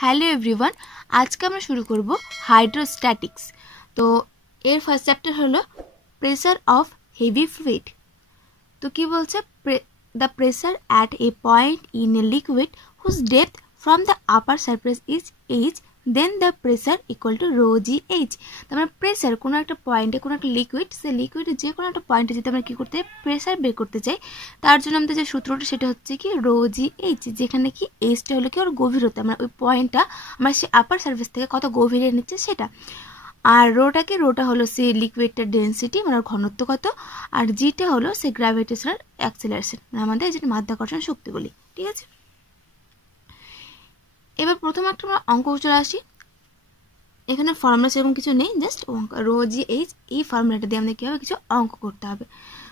Hello everyone, আজকে আমরা শুরু করব হাইড্রোস্ট্যাটিক্স। তো এর ফার্স্ট চ্যাপ্টার হলো প্রেসার অফ হেভি ফ্লুইড। তো কি বলছে, the pressure at a point in a liquid whose depth from the upper surface is h, then the pressure equal to rho g h. তার মানে pressure কোনো একটা পয়েন্টে, কোনো একটা লিকুইড, সে লিকুইডের যে কোনো একটা পয়েন্টে যদি আমরা কী করতে চাই, প্রেসার বের করতে চাই, তার জন্য আমাদের যে সূত্রটা সেটা হচ্ছে কি রো জি এইচ, যেখানে কি এইচটা হলো কি ওর গভীরতা, মানে ওই পয়েন্টটা আমরা সে আপার সারফেস থেকে কত গভীরে নিচ্ছে সেটা। আর রোটা হলো সে লিকুইডটার ডেন্সিটি, মানে ঘনত্ব কত, আর জিটা হলো সে গ্র্যাভিটেশনাল অ্যাক্সিলারেশন, মানে আমাদের যেটা মাধ্যাকর্ষণ শক্তি বলি। ঠিক আছে, এবার প্রথম একটা আমরা অঙ্ক চলে আসি। এখানে ফর্মুলা সেরকম কিছু নেই, জাস্ট অঙ্ক রো জি এইচ, এই ফর্মুলাটা দিয়ে আমাদের কী হবে, কিছু অঙ্ক করতে হবে।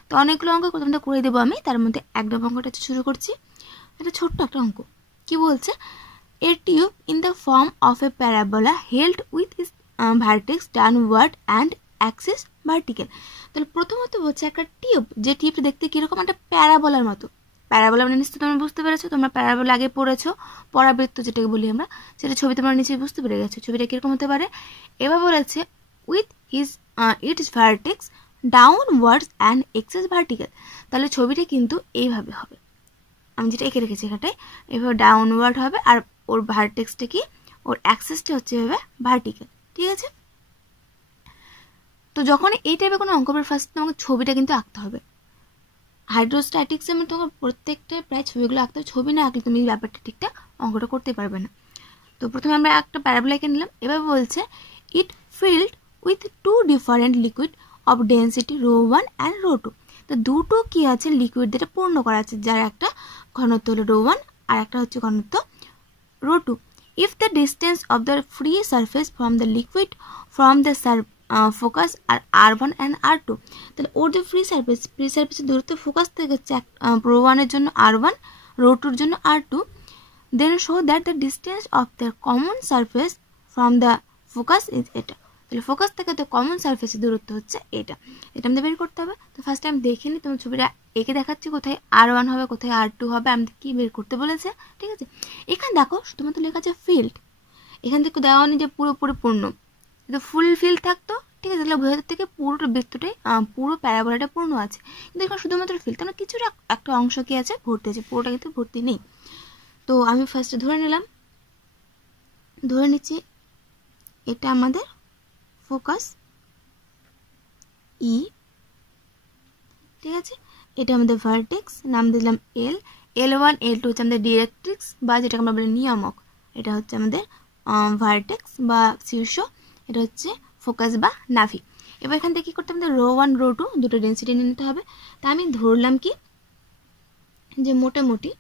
তো অনেকগুলো অঙ্ক প্রথমটা করে দেবো আমি, তার মধ্যে এক নম্বর অঙ্কটা শুরু করছি। একটা ছোট্ট একটা অঙ্ক কি বলছে, এ tube in the form of A parabola held with is vertex downward and Axis vertical. তাহলে প্রথমত বলছে একটা টিউব, যে টিউবটা দেখতে কীরকম, একটা প্যারাবোলার মতো। প্যারাবোলা মানে নিশ্চয়ই তোমরা বুঝতে পেরেছো, তোমরা প্যারাবোলা আগে পড়েছো, পরাবৃত্ত যেটাকে বলি আমরা, সেটা ছবি তোমরা নিচে বুঝতে পেরে গেছো ছবিটা কীরকম হতে পারে। এবার বলেছে with its vertex downwards and axis vertical. তাহলে ছবিটা কিন্তু এইভাবে হবে, আমি যেটা এঁকে রেখেছি এখানটায়, এভাবে ডাউনওয়ার্ড হবে, আর ওর ভার্টেক্সটা কি, ওর অ্যাক্সিসটা হচ্ছে এভাবে ভার্টিক্যাল। ঠিক আছে, তো যখন এই টাইপের কোনো অঙ্ক ফার্স্ট তোমাকে ছবিটা কিন্তু আঁকতে হবে। হাইড্রোস্ট্যাটিক্সে আমি তোমাকে প্রত্যেকটা প্রায় ছবিগুলো আঁকতে হবে, ছবি না আঁকলে তুমি ব্যাপারটা ঠিকঠাক অঙ্কটা করতে পারবে না। তো প্রথমে আমরা একটা প্যারাবোলা এঁকে নিলাম। এবার বলছে it filled with two different liquid of density rho one and rho two. তো দুটো কি আছে, লিকুইড যেটা পূর্ণ করা আছে, যার একটা ঘনত্ব হলো রো ওয়ান আর একটা হচ্ছে ঘনত্ব rho two. If the distance of the free surface from the liquid from the focus are r one and r two. তাহলে ওর যে ফ্রি সারফেসের দূরত্ব ফোকাস থেকে হচ্ছে রো ওয়ানের জন্য আর ওয়ান, রো টুর জন্য আর two, then show that the distance of the common surface from the focus is এটা। তাহলে ফোকাস থেকে তো কমন সারফেসের দূরত্ব হচ্ছে এটা, এটা আমাদের বের করতে হবে। তো ফার্স্ট টাইম দেখে নিই, তোমার ছবিটা এঁকে দেখাচ্ছি, কোথায় আর ওয়ান হবে, কোথায় আর টু হবে, আমাদের কী বের করতে বলেছে। ঠিক আছে, এখানে দেখো শুধুমাত্র লেখা আছে ফিল্ড, এখান থেকে দেওয়া নেই যে পুরোপুরি পূর্ণ, কিন্তু ফুল ফিল্ড থাকতো। ঠিক আছে, তাহলে ভেতর থেকে পুরোটা বৃত্তটাই, পুরো প্যারাবোলাটা পূর্ণ আছে, কিন্তু এখানে শুধুমাত্র ফিল্ড, তাহলে কিছুটা একটা অংশ কি আছে ভর্তি আছে, পুরোটা কিন্তু ভর্তি নেই। তো আমি ফার্স্টে ধরে নিচ্ছি এটা আমাদের ফোকাস ই। ঠিক আছে, এটা আমাদের ভার্টেক্স, নাম দিলাম L1 L2 হচ্ছে আমাদের ডিরেক্ট্রিক্স বা যেটাকে আমরা বলি নিয়ামক, এটা হচ্ছে আমাদের ভার্টেক্স বা শীর্ষ, এটা হচ্ছে ফোকাস বা নাভি। এবার এখান থেকে কী করতে আমাদের রো ওয়ান রো টু দুটো ডেন্সিটি নিয়ে নিতে হবে। তা আমি ধরলাম কি, যে মোটামুটি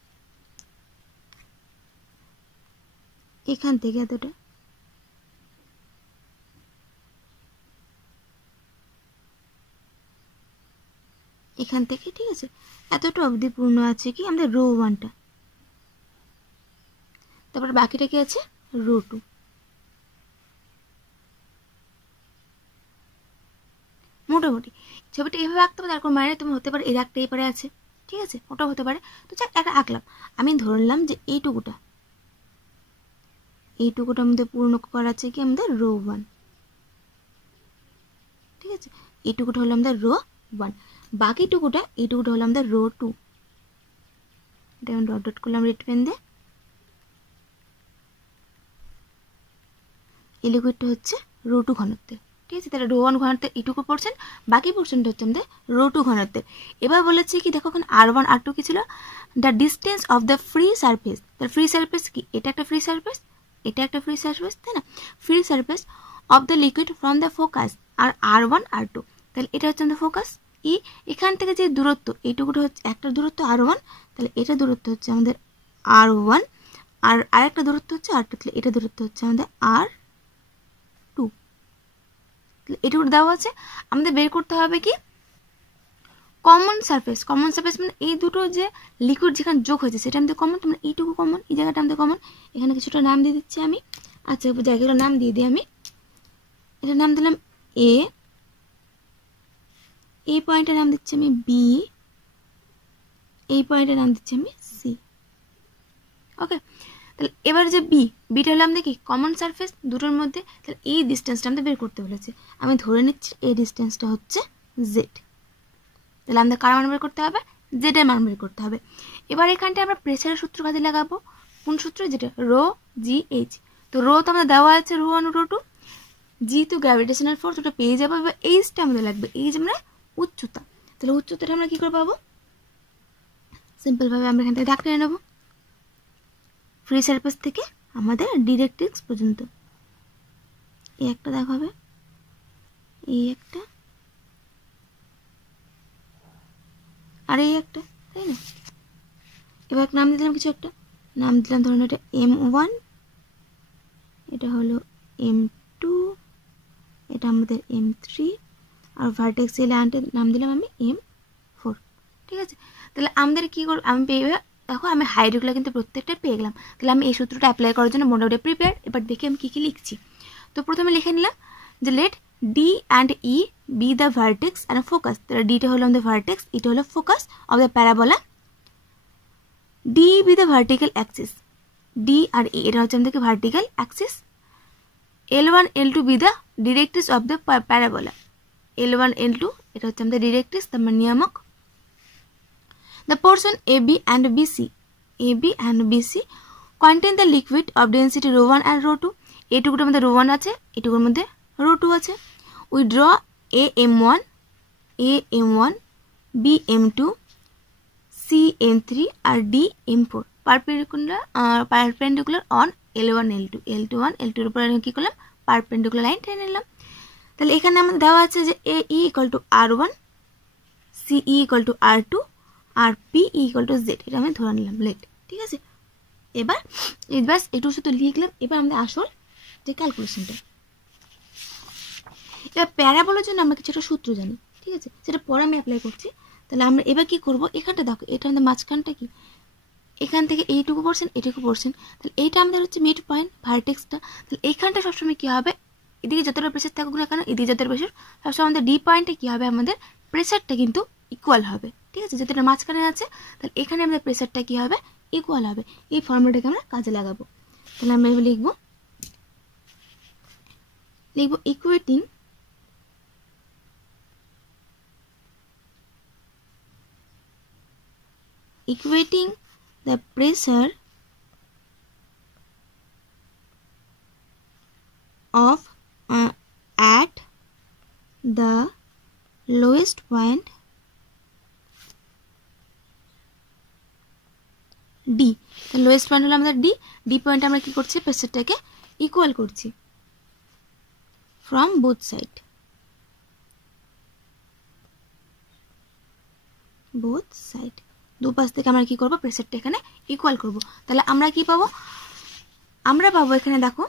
এখান থেকে এতটা, এখান থেকে, ঠিক আছে, এতটা অবধি পূর্ণ আছে কি আমাদের রো ওয়ানটা, তারপর বাকিটা কি আছে রো টু। মোটামুটি ছবিটা এইভাবে আঁকতে হবে, তারপর মানে তুমি হতে পারে এর একটা এই পারে আছে, ঠিক আছে, ওটাও হতে পারে। তো যাক একটা আঁকলাম, আমি ধরলাম যে এইটুকুটা আমাদের পূর্ণ করা আছে কি আমাদের রো ওয়ান। ঠিক আছে, এইটুকুটা হলো আমাদের রো ওয়ান, বাকিটুকুটা এইটুকুটা হলো আমাদের রো টু। এটা আমি ডট ডট করলাম রেড পেন দিয়ে। এই লিকুইডটা হচ্ছে রো টু ঘনত্বের। ঠিক আছে, তাহলে রো ওয়ান ঘনত্বের এইটুকু পোর্শন, বাকি পোর্শনটা হচ্ছে আমাদের রো টু ঘনত্বের। এবার বলেছে কি, দেখো ওখানে আর ওয়ান আর টু কি ছিল, the distance of the free surface. তাহলে ফ্রি সারফেস কি, এটা একটা ফ্রি সারফেস, এটা একটা ফ্রি সারফেস, তাই না, free surface of the liquid from the focus are r one r two. তাহলে এটা হচ্ছে আমাদের ফোকাস ই, এখান থেকে যে দূরত্ব এইটুকুটা হচ্ছে একটা দূরত্ব আর ওয়ান, তাহলে এটা দূরত্ব হচ্ছে আমাদের আর ওয়ান, আর আরেকটা দূরত্ব হচ্ছে আর টু, তাহলে এটা দূরত্ব হচ্ছে আমাদের আর টু। এটুকু দেওয়া আছে, আমাদের বের করতে হবে কি কমন সারফেস। কমন সারফেস মানে এই দুটো যে লিকুইড যেখানে যোগ হয়েছে সেটা আমাদের কমন, তোমরা এইটুকু কমন, এই জায়গাটা আমাদের কমন। এখানে কিছুটা নাম দিয়ে দিচ্ছি আমি, আচ্ছা জায়গাগুলোর নাম দিয়ে দিই আমি। এটার নাম দিলাম এ, এই পয়েন্টের নাম দিচ্ছি আমি বি, এই পয়েন্টের নাম দিচ্ছি আমি সি। ওকে, তাহলে এবার যে বিটা হলো আমাদের কি কমন সারফেস দুটোর মধ্যে, তাহলে এই ডিস্টেন্সটা আমাদের বের করতে বলেছে। আমি ধরে নিচ্ছি এই ডিস্টেন্সটা হচ্ছে জেড। তাহলে আমাদের কার মান বের করতে হবে? জেড এর মান বের করতে হবে। এবার এখানটা আমরা প্রেসারের সূত্র কাজে লাগাবো। কোন সূত্র? যেটা রো জি এইচ। তো রো তো আমাদের দেওয়া আছে রো 1 রো 2, জি তো গ্র্যাভিটেশনাল ফোর্স, ওটা পেয়ে যাবো। এবার এইচটা আমাদের লাগবে, এইচ মানে উচ্চতা। তাহলে উচ্চতাটা আমরা কি করে পাবো? সিম্পলভাবে আমরা এখান থেকে দাগ টেনে নেবো ফ্রি সারফেস থেকে আমাদের ডিরেক্ট্রিক্স পর্যন্ত। এই একটা দাগ হবে, এই একটা, আর এই একটা, তাই না? এবার নাম দিলাম কিছু একটা, নাম দিলাম ধরুন এটা M1, এটা হলো M2, এটা আমাদের M3, আর ভার্টেক্স এই লাইনটার নাম দিলাম আমি M4। ঠিক আছে, তাহলে আমাদের কি করব? আমি পেয়ে, দেখো আমি হাইটগুলো কিন্তু প্রত্যেকটা পেয়ে গেলাম। তাহলে আমি এই সূত্রটা অ্যাপ্লাই করার জন্য মোটামুটি প্রিপেয়ার। এবার দেখি আমি কী কী লিখছি। তো প্রথমে লিখে নিলাম যে let D and E be the vertex and focus. তাহলে ডিটা হলো আমাদের ভার্টেক্স, ইটা হলো focus of the parabola. D be the vertical axis, D আর ই এটা হচ্ছে আমাদেরকে vertical axis. L1 L2 be the directrix of the parabola. L1 L2 এটা হচ্ছে আমাদের ডিরেক্ট্রিক্স, তার মানে নিয়ামক। The portion AB and BC contain the liquid of density rho 1 and rho 2. এটুকুর মধ্যে rho 1 আছে, এটুকুর মধ্যে rho 2 আছে। We draw AM1, BM2, CM3 R DM4 perpendicular on L1 L2, L1 L2 এর উপর আমি কি করলাম? পারপেন্ডিকুলার লাইন টেনে নিলাম। তাহলে এখানে আমাদের দেওয়া আছে যে AE equal to R1, CE equal to R2 R PE equal to Z। এটা আমি ধরে নিলাম লেট। ঠিক আছে, এবার একটু শুধু লিখলাম। এবার আমাদের আসল যে ক্যালকুলেশনটা, এবার প্যারাবোলার জন্য আমরা কিছু একটা সূত্র জানি। ঠিক আছে, সেটা পরে আমি অ্যাপ্লাই করছি। তাহলে আমরা এবার কি করব? এখানটা দেখো, এটা আমাদের মাঝখানটা কি, এখান থেকে এইটুকু পোর্শন এটুকু পোর্শন, তাহলে এইটা আমাদের হচ্ছে মিড পয়েন্ট ভার্টেক্সটা। তাহলে এইখানটা সবসময় কী হবে? এদিকে যতটা প্রেসার থাকুক না কেন, এদিকে যতটা প্রেসার, সবসময় আমাদের ডি পয়েন্টে কী হবে? আমাদের প্রেসারটা কিন্তু ইকুয়াল হবে। ঠিক আছে, যেটা মাঝখানে আছে, তাহলে এখানে আমাদের প্রেসারটা কী হবে? ইকুয়াল হবে। এই ফর্মুলাটাকে আমরা কাজে লাগাবো। তাহলে আমরা এবার লিখবো equating the pressure of at the lowest point D। তো লোয়েস্ট পয়েন্ট হলো আমাদের ডি পয়েন্ট আমরা কি করছি? প্রেসারটাকে ইকুয়াল করছি ফ্রম বোথ সাইড, দুপাশ থেকে আমরা কি করব? প্রেসারটা এখানে ইকুয়াল করব। তাহলে আমরা কি পাবো? আমরা পাবো এখানে দেখো,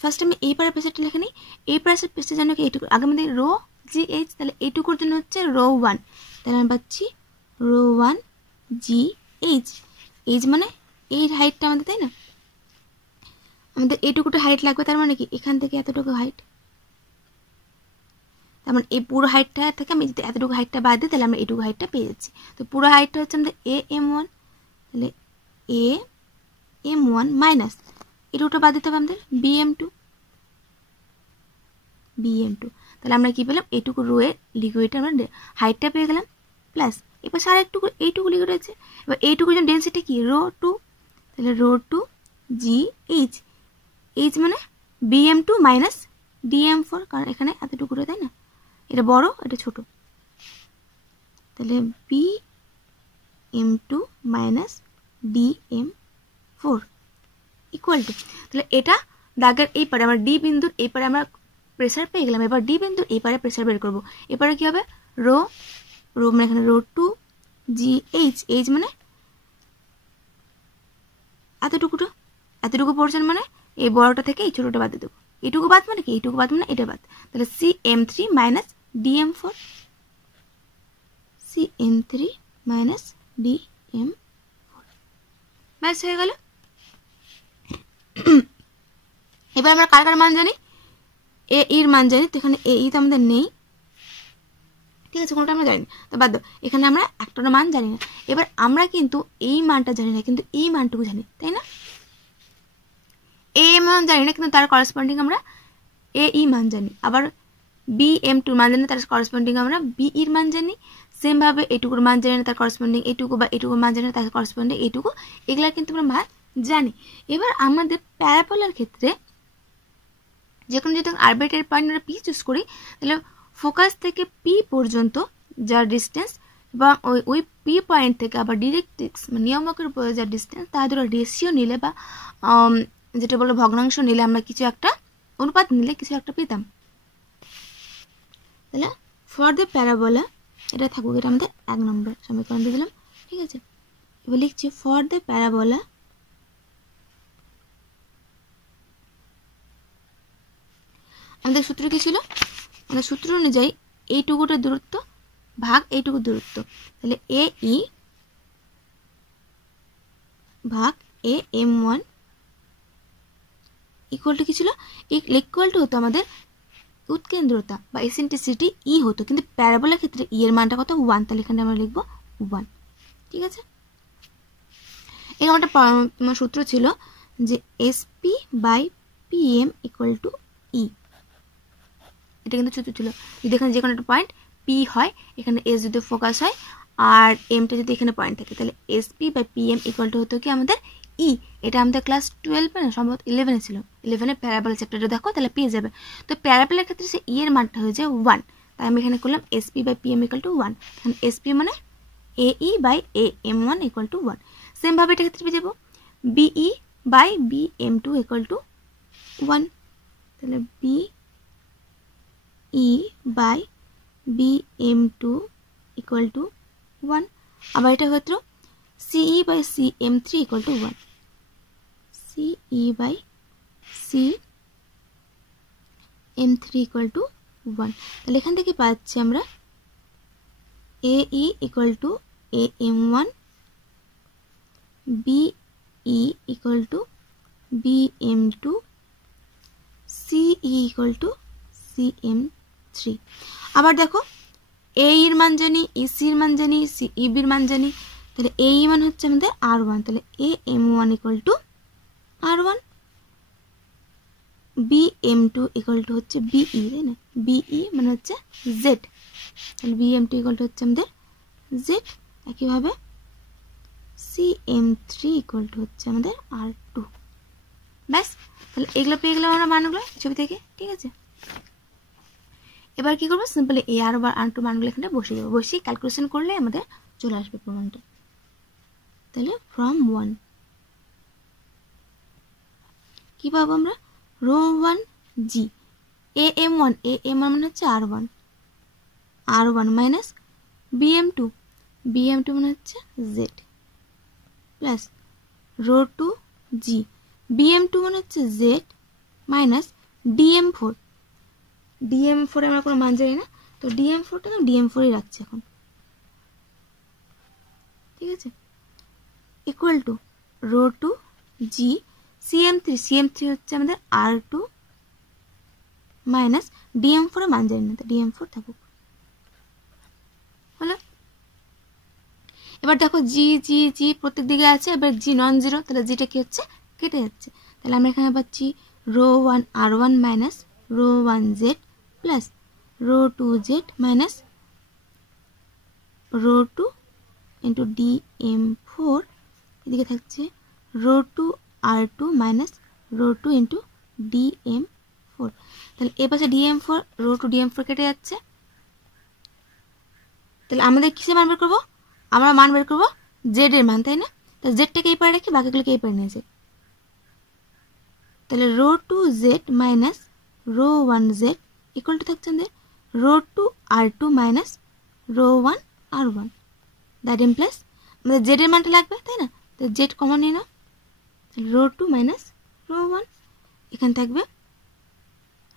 ফার্স্ট আমি এই পারে প্রেসারটা লিখে নিই। এই প্রেসার জন্য কি এইটুকু, আগে আমাদের রো জি এইচ, তাহলে এইটুকুর জন্য হচ্ছে রো 1, তাহলে আমি পাচ্ছি রো 1 জি এইচ। এইচ মানে এই হাইটটা আমাদের, তাই না? আমাদের এইটুকুটা হাইট লাগবে, তার মানে কি এখান থেকে এতটুকু হাইট, তার মানে এই পুরো হাইটটা থেকে আমি যদি এতটুকু হাইটটা বাদ দিই, তাহলে আমরা এইটুকু হাইটটা পেয়ে যাচ্ছি। তো পুরো হাইটটা হচ্ছে আমাদের AM1, তাহলে AM1 মাইনাস এইটুকুটা বাদ দিতে হবে আমাদের BM2, তাহলে আমরা কি পেলাম? এইটুকু রো এর লিকুইডটা আমরা হাইটটা পেয়ে গেলাম, প্লাস এবার সারা এইটুকু লিকুইড আছে। এবার এইটুকুর জন্য ডেন্সিটি কি? রো 2, তাহলে রো 2 জি এইচ, এইচ মানে BM2 মাইনাস DM4, কারণ এখানে এতটুকু, তাই না? এটা বড়, এটা ছোট, তাহলে BM2 minus DM4 equal to, তাহলে এটা দাগের এই পারে আমরা ডি বিন্দুর এই পারে আমরা প্রেসার পেয়ে গেলাম। এবার ডি বিন্দুর এই পারে প্রেসার বের করবো। এবারে কি হবে? রো মানে এখানে রো 2 জি এইচ মানে এতটুকু পোর্শন, মানে এই বড়টা থেকে এই ছোটটা বাদ দিয়ে দেবো। এইটুকু বাদ মানে কি? এইটুকু বাদ মানে এটা বাদ, তাহলে CM3 minus DM4, CM3 minus DM4, ব্যাস হয়ে গেল। এবার আমরা কার মান জানি? এর মান জানি, তো এখানে এই তো আমাদের নেই। ঠিক আছে, কোনোটা আমরা জানি না, তো বাদ দাও। এখানে আমরা একটার মান জানি না। এবার আমরা কিন্তু এই মানটা জানি না, কিন্তু এই মানটুকু জানি, তাই না? মান জানি না, কিন্তু তার করসপন্ডিং আমরা এ ই মান জানি, আবার BM2 মান জানি, তার করসপন্ডিং আমরা BE এর মান জানি। সেম ভাবে এটুকুর মান জানি না, তার করসপন্ডিং এটুকু, বা এটুকুর মান জানি না, তার করসপন্ডিং এটুকু। এগুলা কিন্তু আমরা মান জানি। এবার আমাদের প্যারাবোলার ক্ষেত্রে যে কোনো যদি আরবিট্রারি পয়েন্ট আমরা পি চুজ করি, তাহলে ফোকাস থেকে পি পর্যন্ত যার ডিস্টেন্স এবং ওই পি পয়েন্ট থেকে আবার ডিরেক্ট্রিক্স মানে নিয়ামকের উপরে যার ডিস্টেন্স, তাদের রেশিও নিলে বা যেটা বলো ভগ্নাংশ নিলে আমরা কিছু একটা অনুপাত নিলে কিছু একটা পেতাম। তাহলে ফর দ্য প্যারাবোলা এটা থাকুক, এটা আমাদের 1 নম্বর সমীকরণ দিয়ে দিলাম। ঠিক আছে, এবার লিখছি ফর দ্য প্যারাবোলা আমাদের সূত্র কি ছিল? আমাদের সূত্র অনুযায়ী এইটুকুটা দূরত্ব ভাগ এইটুকু দূরত্ব, তাহলে এ ই ভাগ এ M1 ইকুয়াল টু কি ছিল? ইকুয়াল টু হতো আমাদের উৎকেন্দ্রতা বা এসেন্ট্রিসিটি ই হতো, কিন্তু প্যারাবোলার ক্ষেত্রে ই এর মানটা কত? 1, তাহলে এখানে আমরা লিখবো 1। ঠিক আছে, এরকম একটা তোমার সূত্র ছিল যে SP/PM ইকুয়াল টু ই, এটা কিন্তু সূত্র ছিল। যদি এখানে যে কোনো একটা পয়েন্ট পি হয়, এখানে এস যদি ফোকাস হয় আর এমটা যদি এখানে পয়েন্ট থাকে, তাহলে SP/PM ইকুয়াল টু হতো কি আমাদের ই। এটা আমাদের ক্লাস 12 না সম্ভবত 11 ছিল, 11 প্যারাবোলা চ্যাপ্টারটা দেখো তাহলে পেয়ে যাবে। তো প্যারাবোলার ক্ষেত্রে সে ই এর মানটা হয়ে যায় 1, তাই আমি এখানে করলাম SP/PM ইকুয়াল টু 1। এখানে SP মানে AE/AM1 ইকুয়াল টু 1। সেম ভাবে এটা ক্ষেত্রে পেয়ে যাবো BE/BM2 ইকুয়াল টু 1, তাহলে BE/BM2 ইকুয়াল টু 1। আবার এটা হতো CE/CM3 equal to 1, CE/CM3 equal to 1। তাহলে এখান থেকে পাচ্ছি আমরা AE equal to AM1, BE equal to BM2, CE equal to CM3। আবার দেখো এ এর মান জানি, EC এর মান জানি, CEB এর মান জানি, তাহলে AE মান হচ্ছে আমাদের R1, তাহলে AM1 equal to R1, BM2 equal to হচ্ছে BE, তাই না? BE মানে হচ্ছে Z, তাহলে BM2 ইকুয়াল টু হচ্ছে আমাদের Z। একইভাবে CM3 ইকুয়াল টু হচ্ছে আমাদের R2। ব্যাস, তাহলে এগুলো পেয়ে গেলাম আমরা মানগুলো ছবি থেকে। ঠিক আছে, এবার কি করবো? সিম্পলি এ আর বা R2 মানগুলো এখানে বসিয়ে দেবো, বসিয়ে ক্যালকুলেশন করলে আমাদের চলে আসবে প্রমাণটা। তাহলে ফ্রম 1 কি পাবো আমরা? রো 1 জি AM1 মানে হচ্ছে R1 মাইনাস BM2 মানে হচ্ছে Z প্লাস রো 2 জি BM2 মানে হচ্ছে Z মাইনাস DM4 আমরা কোনো মান জানি না, তো DM4টা DM4ই রাখছি এখন। ঠিক আছে, equal to rho 2 G CM3 হচ্ছে আমাদের R2 মাইনাস DM4 এর মান জানি না, তো DM4 থাকুক। হলো, এবার দেখো জি প্রত্যেক দিকে আছে, এবার জি নন জিরো, তাহলে জিটা কি হচ্ছে? কেটে যাচ্ছে। তাহলে আমরা এখানে পাচ্ছি rho 1 R1 minus rho 1 Z plus rho 2 Z minus rho 2 into DM4, এদিকে থাকছে rho 2 R2 minus rho 2 into DM4। তাহলে এ পাশে DM4, রো 2 DM4 কেটে যাচ্ছে। তাহলে আমাদের কিসে মান বের করবো? আমরা মান বের করবো জেড এর মান, তাই না? তাহলে জেডটাকে এই পারে রাখি, বাকিগুলোকে এই পারে নিয়ে যাই। তাহলে rho 2 Z minus rho 1 Z equal to থাকছে আমাদের rho 2 R2 minus rho 1 R1। That implies আমাদের জেড এর মানটা লাগবে, তাই না? তো জেড কমন নিয়ে নাও, রো 2 মাইনাস রো 1, এখানে থাকবে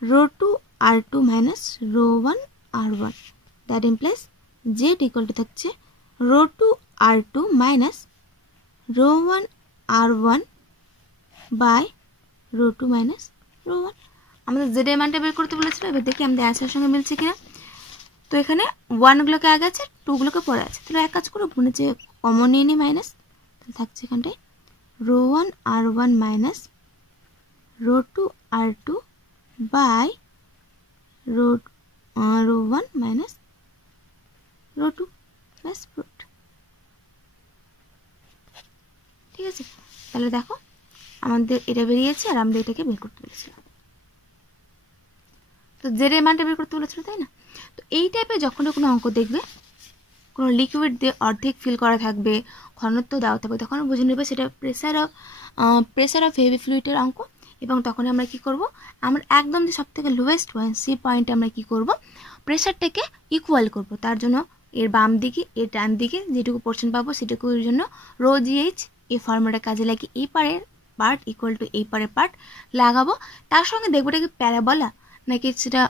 rho 2 R2 minus rho 1 R1। That implies Z equal to থাকছে rho 2 R2 minus rho 1 R1 by rho 2 minus rho 1। আমাদের জেড এর মানটা বের করতে বলেছিল, এবার দেখি আমাদের অ্যান্সারের সঙ্গে মিলছে কিনা। তো এখানে 1গুলোকে আগে আছে, 2গুলোকে পরে আছে, তাহলে এক কাজ করে নিচে কমন নিয়ে নিই মাইনাস, তাহলে থাকছে এখানটায় rho 1 R1 minus ρ2 r2 by ρ1 minus ρ2 ব্যাস প্রুফড। ঠিক আছে, তাহলে দেখো আমাদের এটা বেরিয়েছে আর আমরা এটাকে বের করতে বলেছিলাম। তো জেড এর মানটা বের করতে বলেছিল, তাই না? তো এই টাইপের যখন কোনো অঙ্ক দেখবে, কোনো লিকুইড দিয়ে অর্ধেক ফিল করা থাকবে, ঘনত্ব দেওয়া থাকবে, তখন বুঝে নেবে সেটা প্রেসার অফ হেভি ফ্লুইডের অঙ্ক। এবং তখন আমরা কি করব, আমরা একদম যে সবথেকে লোয়েস্ট পয়েন্ট সেই পয়েন্টে আমরা কি করব, প্রেসারটাকে ইকুয়াল করব। তার জন্য এর বাম দিকে এর ডান দিকে যেটুকু পোর্শন পাবো সেটুকুর জন্য রো জিএইচ এই ফর্মুলাটা কাজে লাগিয়ে এই পারের পার্ট ইকুয়াল টু এই পারের পার্ট লাগাবো। তার সঙ্গে দেখবো এটা কি প্যারাবোলা নাকি সেটা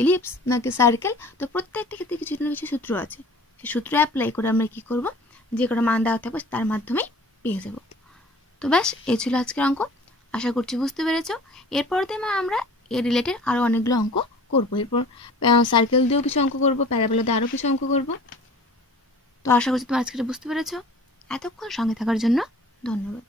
এলিপস নাকি সার্কেল। তো প্রত্যেকটা ক্ষেত্রে কিছু না কিছু সূত্র আছে, সেই সূত্র অ্যাপ্লাই করে আমরা কি করব, যে কোনো মান দেওয়া থাকবে তার মাধ্যমেই পেয়ে যাব। তো ব্যাস এই ছিল আজকের অঙ্ক, আশা করছি বুঝতে পেরেছ। এরপর আমরা এর রিলেটেড আরও অনেকগুলো অঙ্ক করবো। এরপর সার্কেল দিয়েও কিছু অঙ্ক করবো, প্যারাবোলা দিয়ে আরও কিছু অঙ্ক করবো। তো আশা করছি তোমরা আজকে বুঝতে পেরেছ। এতক্ষণ সঙ্গে থাকার জন্য ধন্যবাদ।